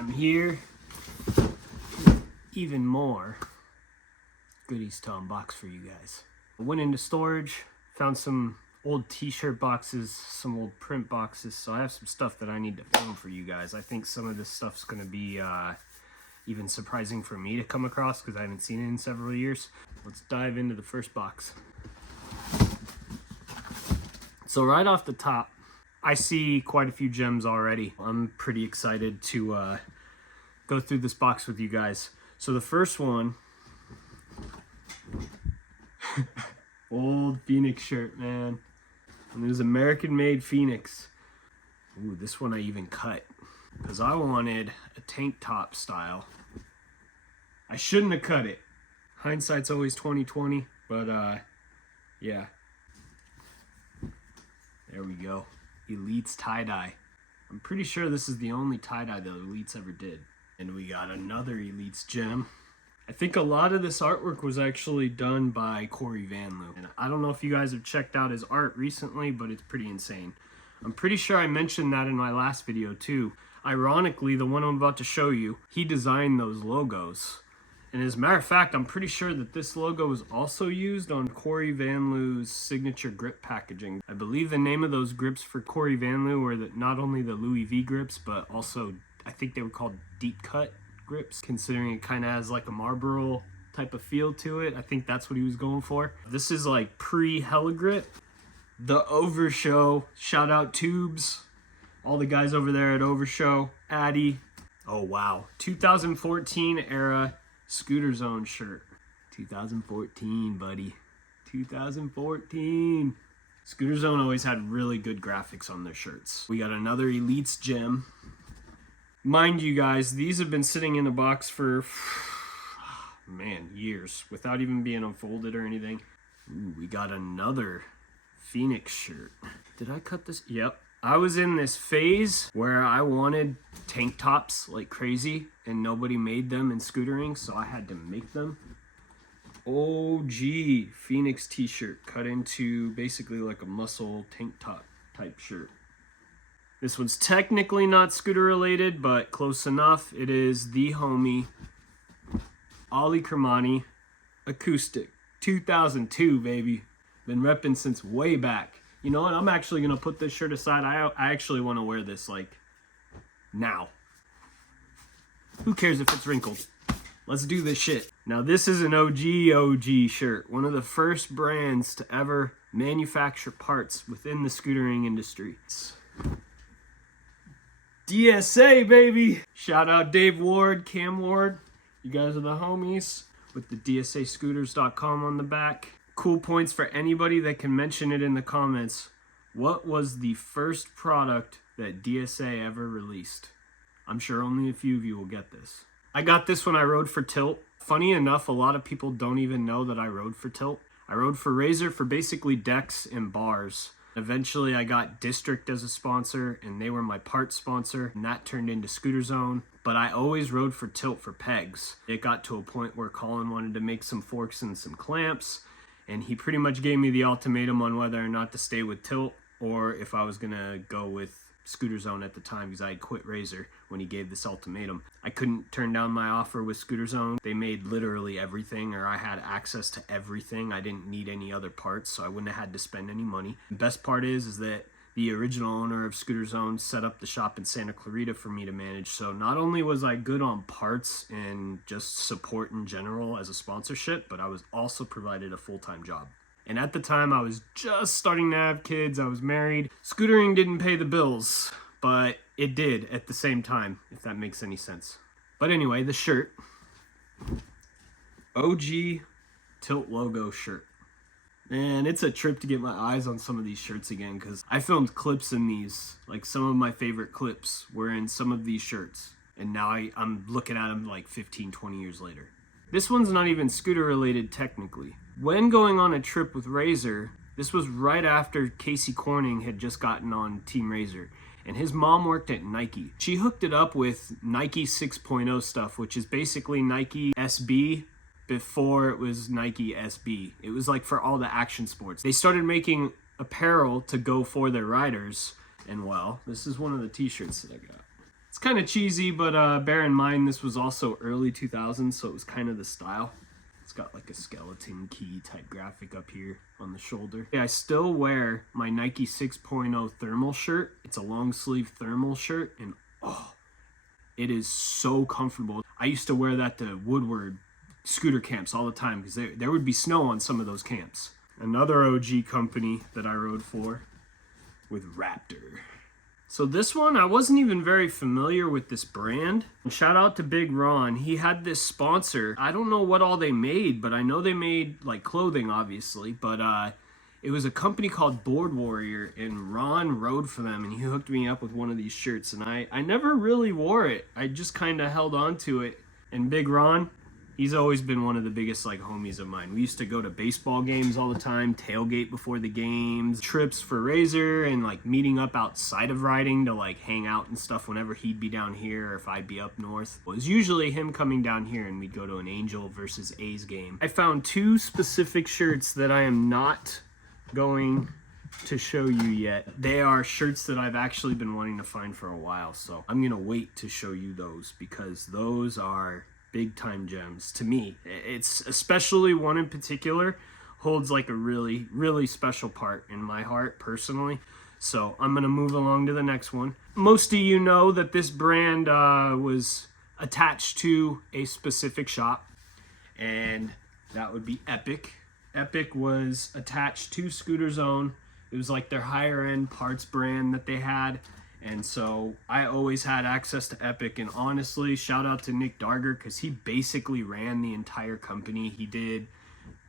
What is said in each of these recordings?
I'm here, even more goodies to unbox for you guys. I went into storage, found some old t-shirt boxes, some old print boxes, so I have some stuff that I need to film for you guys. I think some of this stuff's gonna be even surprising for me to come across because I haven't seen it in several years. Let's dive into the first box. So right off the top, I see quite a few gems already. I'm pretty excited to go through this box with you guys. So the first one, old Phoenix shirt, man. And it was American made Phoenix. Ooh, this one I even cut because I wanted a tank top style. I shouldn't have cut it. Hindsight's always 20/20, but yeah. There we go. Elites tie-dye. I'm pretty sure this is the only tie-dye that Elites ever did. And we got another Elites gem. I think a lot of this artwork was actually done by Corey Van Loo. And I don't know if you guys have checked out his art recently, but it's pretty insane. I'm pretty sure I mentioned that in my last video too. Ironically, the one I'm about to show you, he designed those logos. And as a matter of fact, I'm pretty sure that this logo was also used on Corey Van Loo's signature grip packaging. I believe the name of those grips for Corey Van Loo were not only the Louis V grips, but also I think they were called deep cut grips, considering it kind of has like a Marlboro type of feel to it. I think that's what he was going for. This is like pre-Hella Grip. The Overshow, shout out Tubes, all the guys over there at Overshow, Addy. Oh wow, 2014 era Scooter Zone shirt. 2014, buddy. 2014. Scooter Zone always had really good graphics on their shirts. We got another Elites gem. Mind you guys, these have been sitting in the box for, man, years, without even being unfolded or anything. Ooh, we got another Phoenix shirt. Did I cut this? Yep. I was in this phase where I wanted tank tops like crazy and nobody made them in Scootering, so I had to make them. OG Phoenix t-shirt cut into basically like a muscle tank top type shirt. This one's technically not scooter related, but close enough. It is the homie Ali Kermani Acoustic 2002, baby. Been repping since way back. You know what? I'm actually going to put this shirt aside. I actually want to wear this, like, now. Who cares if it's wrinkled? Let's do this shit. Now, this is an OG shirt. One of the first brands to ever manufacture parts within the scootering industry. It's DSA, baby! Shout out Dave Ward, Cam Ward. You guys are the homies. With the DSAscooters.com on the back. Cool points for anybody that can mention it in the comments. What was the first product that DSA ever released? I'm sure only a few of you will get this. I got this when I rode for Tilt. Funny enough, a lot of people don't even know that I rode for Tilt. I rode for Razor for basically decks and bars. Eventually I got District as a sponsor and they were my part sponsor, and that turned into Scooter Zone. But I always rode for Tilt for pegs. It got to a point where Colin wanted to make some forks and some clamps. And he pretty much gave me the ultimatum on whether or not to stay with Tilt or if I was going to go with Scooter Zone at the time, because I had quit Razor when he gave this ultimatum. I couldn't turn down my offer with Scooter Zone. They made literally everything, or I had access to everything. I didn't need any other parts, so I wouldn't have had to spend any money. The best part is that the original owner of Scooter Zone set up the shop in Santa Clarita for me to manage. So not only was I good on parts and just support in general as a sponsorship, but I was also provided a full-time job. And at the time, I was just starting to have kids. I was married. Scootering didn't pay the bills, but it did at the same time, if that makes any sense. But anyway, the shirt. OG Tilt logo shirt. Man, it's a trip to get my eyes on some of these shirts again, because I filmed clips in these. Like, some of my favorite clips were in some of these shirts. And now I'm looking at them like 15, 20 years later. This one's not even scooter related technically. When going on a trip with Razor, this was right after Casey Corning had just gotten on Team Razor. And his mom worked at Nike. She hooked it up with Nike 6.0 stuff, which is basically Nike SB before it was Nike SB. It was like for all the action sports. They started making apparel to go for their riders. And well, this is one of the t-shirts that I got. It's kind of cheesy, but bear in mind this was also early 2000s, so it was kind of the style. It's got like a skeleton key type graphic up here on the shoulder. I still wear my Nike 6.0 thermal shirt. It's a long sleeve thermal shirt, and oh, it is so comfortable. I used to wear that to Woodward scooter camps all the time because there would be snow on some of those camps. Another OG company that I rode for with Raptor. So this one, I wasn't even very familiar with this brand. And shout out to Big Ron. He had this sponsor. I don't know what all they made, but I know they made like clothing, obviously. But it was a company called Board Warrior, and Ron rode for them, and he hooked me up with one of these shirts. And I never really wore it. I just kind of held on to it. And Big Ron, he's always been one of the biggest like homies of mine. We used to go to baseball games all the time, tailgate before the games, trips for Razor, and like meeting up outside of riding to like hang out and stuff whenever he'd be down here or if I'd be up north. It was usually him coming down here and we'd go to an Angel versus A's game. I found two specific shirts that I am not going to show you yet. They are shirts that I've actually been wanting to find for a while, so I'm gonna wait to show you those because those are big time gems to me. It's especially one in particular holds like a really, really special part in my heart personally. So I'm gonna move along to the next one. Most of you know that this brand was attached to a specific shop, and that would be Epic. Epic was attached to Scooter Zone. It was like their higher end parts brand that they had. And so I always had access to Epic, and honestly, shout out to Nick Darger because he basically ran the entire company. He did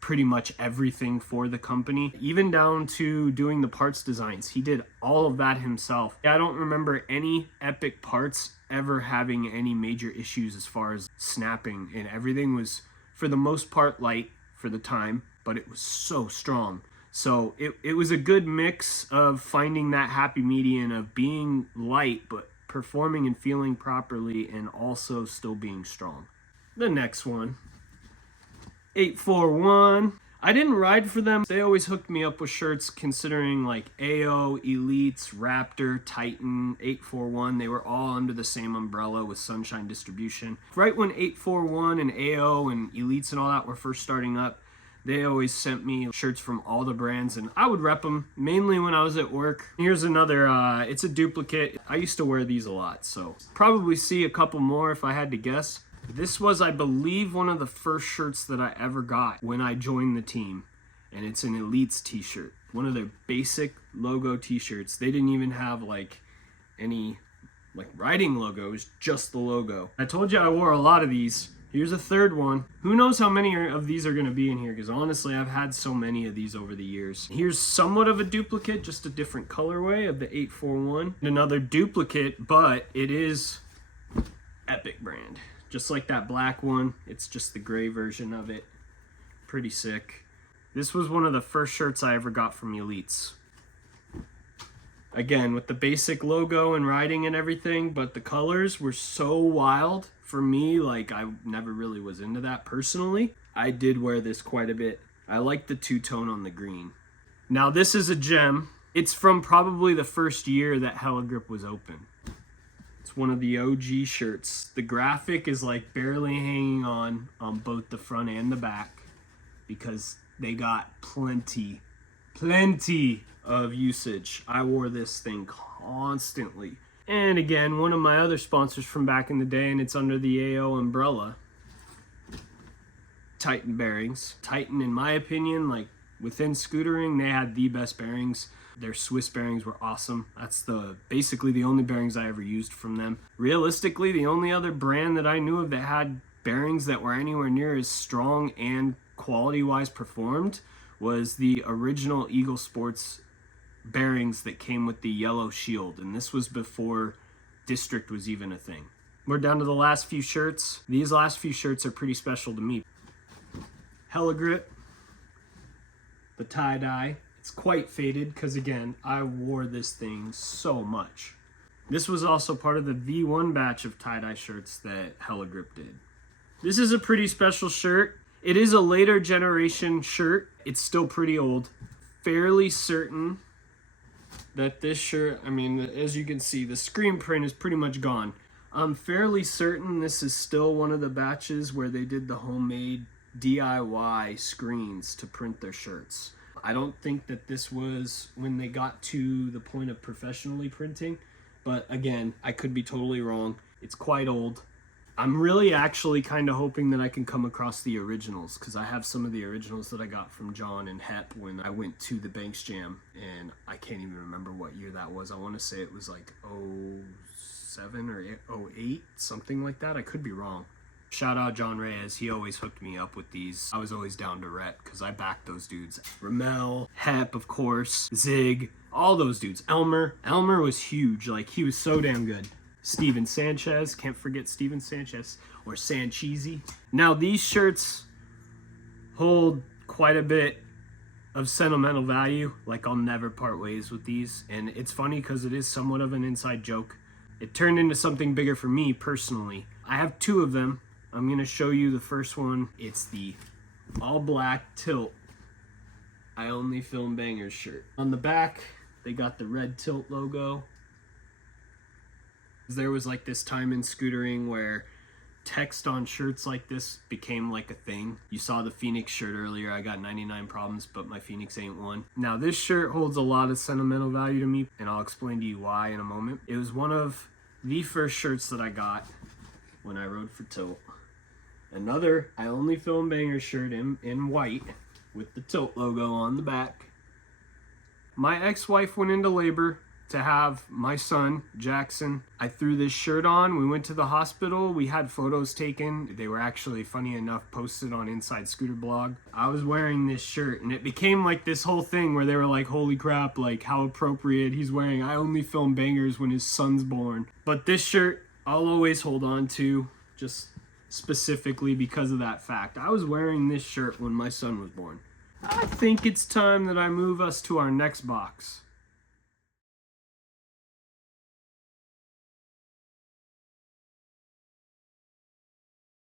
pretty much everything for the company, even down to doing the parts designs. He did all of that himself. I don't remember any Epic parts ever having any major issues as far as snapping, and everything was for the most part light for the time, but it was so strong. So it was a good mix of finding that happy median of being light but performing and feeling properly and also still being strong. The next one, 841. I didn't ride for them. They always hooked me up with shirts considering like AO, Elites, Raptor, Titan, 841. They were all under the same umbrella with Sunshine Distribution. Right when 841 and AO and Elites and all that were first starting up, they always sent me shirts from all the brands, and I would rep them mainly when I was at work. Here's another, it's a duplicate. I used to wear these a lot, so probably see a couple more if I had to guess. This was, I believe, one of the first shirts that I ever got when I joined the team, and it's an Elites t-shirt. One of their basic logo t-shirts. They didn't even have like any like riding logos, just the logo. I told you I wore a lot of these. Here's a third one. Who knows how many of these are going to be in here, because honestly, I've had so many of these over the years. Here's somewhat of a duplicate, just a different colorway of the 841. Another duplicate, but it is Epic brand. Just like that black one, it's just the gray version of it. Pretty sick. This was one of the first shirts I ever got from Elites. Again, with the basic logo and writing and everything, but the colors were so wild. For me, like, I never really was into that personally. I did wear this quite a bit. I like the two-tone on the green. Now, this is a gem. It's from probably the first year that Heligrip was open. It's one of the OG shirts. The graphic is like barely hanging on both the front and the back because they got plenty of usage. I wore this thing constantly. And again, one of my other sponsors from back in the day, and it's under the AO umbrella, Titan bearings. Titan, in my opinion, like within scootering, they had the best bearings. Their Swiss bearings were awesome. That's basically the only bearings I ever used from them. Realistically, the only other brand that I knew of that had bearings that were anywhere near as strong and quality-wise performed was the original Eagle Sports bearings that came with the yellow shield, and this was before District was even a thing. We're down to the last few shirts. These last few shirts are pretty special to me. Heligrip, the tie-dye. It's quite faded because, again, I wore this thing so much. This was also part of the V1 batch of tie-dye shirts that Heligrip did. This is a pretty special shirt. It is a later generation shirt. It's still pretty old. Fairly certain that this shirt, I mean, as you can see, the screen print is pretty much gone. I'm fairly certain this is still one of the batches where they did the homemade DIY screens to print their shirts. I don't think that this was when they got to the point of professionally printing, but again, I could be totally wrong. It's quite old. I'm really actually kind of hoping that I can come across the originals, because I have some of the originals that I got from John and Hep when I went to the Banks Jam, and I can't even remember what year that was. I want to say it was like 07 or 08, something like that. I could be wrong. Shout out John Reyes, he always hooked me up with these. I was always down to rep because I backed those dudes. Ramel, Hep, of course, Zig, all those dudes. Elmer was huge, like he was so damn good. Steven Sanchez, can't forget Steven Sanchez, or Sancheesy. Now these shirts hold quite a bit of sentimental value, like I'll never part ways with these, and it's funny because it is somewhat of an inside joke. It turned into something bigger for me personally. I have two of them. I'm going to show you the first one. It's the all black Tilt I Only Film Bangers shirt. On the back, they got the red Tilt logo. There was like this time in scootering where text on shirts like this became like a thing. You saw the Phoenix shirt earlier. I got 99 problems, but my Phoenix ain't one. Now this shirt holds a lot of sentimental value to me, and I'll explain to you why in a moment. It was one of the first shirts that I got when I rode for Tilt. Another I Only Film Bangers shirt in white with the Tilt logo on the back. My ex-wife went into labor to have my son, Jackson. I threw this shirt on. We went to the hospital. We had photos taken. They were actually, funny enough, posted on Inside Scooter blog. I was wearing this shirt, and it became like this whole thing where they were like, holy crap, like how appropriate. He's wearing I Only Film Bangers when his son's born. But this shirt, I'll always hold on to, just specifically because of that fact. I was wearing this shirt when my son was born. I think it's time that I move us to our next box.